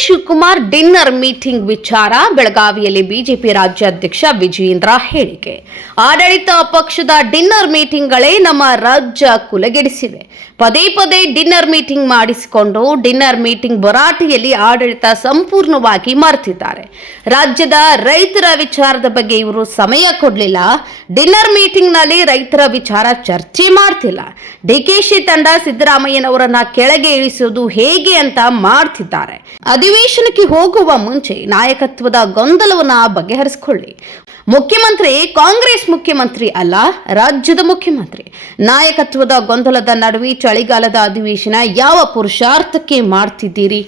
Shivakumar dinner meeting ವಿಚಾರ ಬೆಳಗಾವಿಯಲ್ಲಿ BJP ರಾಜ್ಯಾಧ್ಯಕ್ಷ ವಿಜಯೇಂದ್ರ ಹೇಳಿಕೆ. ಆಡಳಿತ ಪಕ್ಷದ ಡಿನ್ನರ್ ಮೀಟಿಂಗ್ಗಳೇ ನಮ್ಮ ರಾಜ್ಯ ಕುಲಗೆಡಿಸಿವೆ. ಪದೇ ಪದೇ ಡಿನ್ನರ್ ಮೀಟಿಂಗ್ ಮಾಡಿಸಿಕೊಂಡು ಡಿನ್ನರ್ ಮೀಟಿಂಗ್ ಭರಾಟೆಯಲ್ಲಿ ಆಡಳಿತ ಸಂಪೂರ್ಣವಾಗಿ ಮರೆತಿದ್ದಾರೆ. ರಾಜ್ಯದ ರೈತರ ವಿಚಾರದ ಬಗ್ಗೆ ಇವರು ಸಮಯ ಕೊಡಲಿಲ್ಲ. ಡಿನ್ನರ್ ಮೀಟಿಂಗ್ನಲ್ಲಿ ರೈತರ ವಿಚಾರ ಚರ್ಚೆ ಮಾಡ್ತಿಲ್ಲ. ಡಿಕೆಶಿ ತಂಡ ಸಿದ್ದರಾಮಯ್ಯನವರನ್ನ ಕೆಳಗೆ ಇಳಿಸುವುದು ಹೇಗೆ ಅಂತ ಮಾಡ್ತಿದ್ದಾರೆ. ಅಧಿವೇಶನಕ್ಕೆ ಹೋಗುವ ಮುಂಚೆ ನಾಯಕತ್ವದ ಗೊಂದಲವನ್ನ ಬಗೆಹರಿಸಿಕೊಳ್ಳಿ. ಮುಖ್ಯಮಂತ್ರಿ ಕಾಂಗ್ರೆಸ್ ಮುಖ್ಯಮಂತ್ರಿ ಅಲ್ಲ, ರಾಜ್ಯದ ಮುಖ್ಯಮಂತ್ರಿ. ನಾಯಕತ್ವದ ಗೊಂದಲದ ನಡುವೆ ಚಳಿಗಾಲದ ಅಧಿವೇಶನ ಯಾವ ಪುರುಷಾರ್ಥಕ್ಕೆ ಮಾಡ್ತಿದ್ದೀರಿ?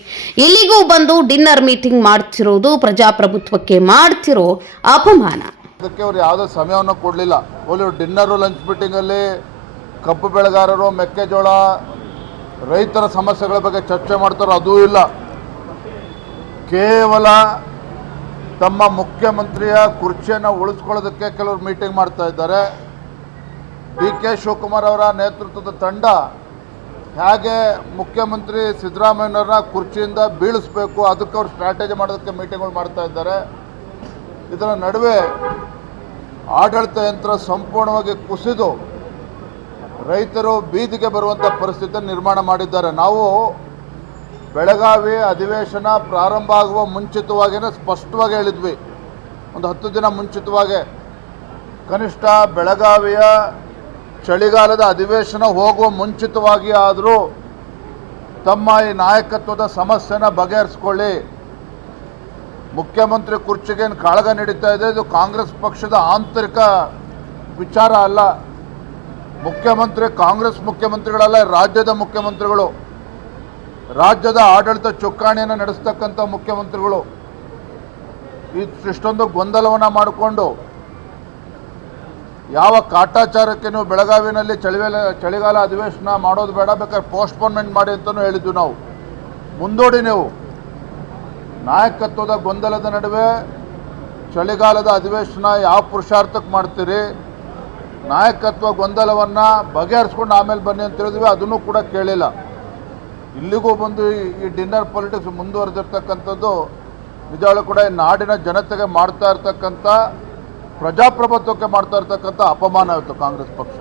ಇಲ್ಲಿಗೂ ಬಂದು ಡಿನ್ನರ್ ಮೀಟಿಂಗ್ ಮಾಡ್ತಿರೋದು ಪ್ರಜಾಪ್ರಭುತ್ವಕ್ಕೆ ಮಾಡ್ತಿರೋ ಅಪಮಾನ. ಅದಕ್ಕೆ ಅವರು ಯಾವುದೋ ಸಮಯವನ್ನು ಕೊಡಲಿಲ್ಲ. ಅವರು ಡಿನ್ನರು ಲಂಚ್ ಮೀಟಿಂಗಲ್ಲಿ ಕಬ್ಬು ಬೆಳೆಗಾರರು, ಮೆಕ್ಕೆಜೋಳ, ರೈತರ ಸಮಸ್ಯೆಗಳ ಬಗ್ಗೆ ಚರ್ಚೆ ಮಾಡ್ತಾರೋ ಅದೂ ಇಲ್ಲ. ಕೇವಲ ತಮ್ಮ ಮುಖ್ಯಮಂತ್ರಿಯ ಕುರ್ಚಿಯನ್ನು ಉಳಿಸ್ಕೊಳ್ಳೋದಕ್ಕೆ ಕೆಲವರು ಮೀಟಿಂಗ್ ಮಾಡ್ತಾ ಇದ್ದಾರೆ. ಡಿ.ಕೆ. ಶಿವಕುಮಾರ್ ಅವರ ನೇತೃತ್ವದ ತಂಡ ಹೇಗೆ ಮುಖ್ಯಮಂತ್ರಿ ಸಿದ್ದರಾಮಯ್ಯನವ್ರನ್ನ ಕುರ್ಚಿಯಿಂದ ಬೀಳಿಸಬೇಕು ಅದಕ್ಕೆ ಅವರು ಸ್ಟ್ರಾಟಜಿ ಮಾಡೋದಕ್ಕೆ ಮೀಟಿಂಗ್ಗಳು ಮಾಡ್ತಾ ಇದ್ದಾರೆ. ಇದರ ನಡುವೆ ಆಡಳಿತ ಯಂತ್ರ ಸಂಪೂರ್ಣವಾಗಿ ಕುಸಿದು ರೈತರು ಬೀದಿಗೆ ಬರುವಂಥ ಪರಿಸ್ಥಿತಿ ನಿರ್ಮಾಣ ಮಾಡಿದ್ದಾರೆ. ನಾವು ಬೆಳಗಾವಿ ಅಧಿವೇಶನ ಪ್ರಾರಂಭ ಆಗುವ ಮುಂಚಿತವಾಗಿಯೇ ಸ್ಪಷ್ಟವಾಗಿ ಹೇಳಿದ್ವಿ. ಒಂದು 10 ದಿನ ಮುಂಚಿತವಾಗಿ ಕನಿಷ್ಠ ಬೆಳಗಾವಿಯ ಚಳಿಗಾಲದ ಅಧಿವೇಶನ ಹೋಗುವ ಮುಂಚಿತವಾಗಿ ಆದರೂ ತಮ್ಮ ಈ ನಾಯಕತ್ವದ ಸಮಸ್ಯೆನ ಬಗೆಹರಿಸ್ಕೊಳ್ಳಿ. ಮುಖ್ಯಮಂತ್ರಿ ಕುರ್ಚಿಗೇನು ಕಾಳಗ ನಡೀತಾ ಇದೆ, ಇದು ಕಾಂಗ್ರೆಸ್ ಪಕ್ಷದ ಆಂತರಿಕ ವಿಚಾರ ಅಲ್ಲ. ಮುಖ್ಯಮಂತ್ರಿ ಕಾಂಗ್ರೆಸ್ ಮುಖ್ಯಮಂತ್ರಿಗಳಲ್ಲ, ರಾಜ್ಯದ ಮುಖ್ಯಮಂತ್ರಿಗಳು, ರಾಜ್ಯದ ಆಡಳಿತ ಚುಕ್ಕಾಣಿಯನ್ನು ನಡೆಸ್ತಕ್ಕಂಥ ಮುಖ್ಯಮಂತ್ರಿಗಳು. ಇಷ್ಟೊಂದು ಗೊಂದಲವನ್ನು ಮಾಡಿಕೊಂಡು ಯಾವ ಕಾಟಾಚಾರಕ್ಕೆ ನೀವು ಬೆಳಗಾವಿನಲ್ಲಿ ಚಳಿಗಾಲ ಅಧಿವೇಶನ ಮಾಡೋದು ಬೇಡ, ಬೇಕಾದ್ರೆ ಪೋಸ್ಟ್ಪೋನ್ಮೆಂಟ್ ಮಾಡಿ ಅಂತಲೂ ಹೇಳಿದ್ವಿ ನಾವು. ಮುಂದೂಡಿ ನೀವು ನಾಯಕತ್ವದ ಗೊಂದಲದ ನಡುವೆ ಚಳಿಗಾಲದ ಅಧಿವೇಶನ ಯಾವ ಪುರುಷಾರ್ಥಕ್ಕೆ ಮಾಡ್ತೀರಿ? ನಾಯಕತ್ವ ಗೊಂದಲವನ್ನು ಬಗೆಹರಿಸ್ಕೊಂಡು ಆಮೇಲೆ ಬನ್ನಿ ಅಂತ ಹೇಳಿದ್ವಿ. ಅದನ್ನು ಕೂಡ ಕೇಳಿಲ್ಲ. ಇಲ್ಲಿಗೂ ಬಂದು ಈ ಡಿನ್ನರ್ ಪಾಲಿಟಿಕ್ಸ್ ಮುಂದುವರೆದಿರ್ತಕ್ಕಂಥದ್ದು ನಿಜವಾಗ್ಲೂ ಕೂಡ ಈ ನಾಡಿನ ಜನತೆಗೆ ಮಾಡ್ತಾ ಇರ್ತಕ್ಕಂಥ, ಪ್ರಜಾಪ್ರಭುತ್ವಕ್ಕೆ ಮಾಡ್ತಾ ಇರ್ತಕ್ಕಂಥ ಅಪಮಾನ ಇತ್ತು ಕಾಂಗ್ರೆಸ್ ಪಕ್ಷ.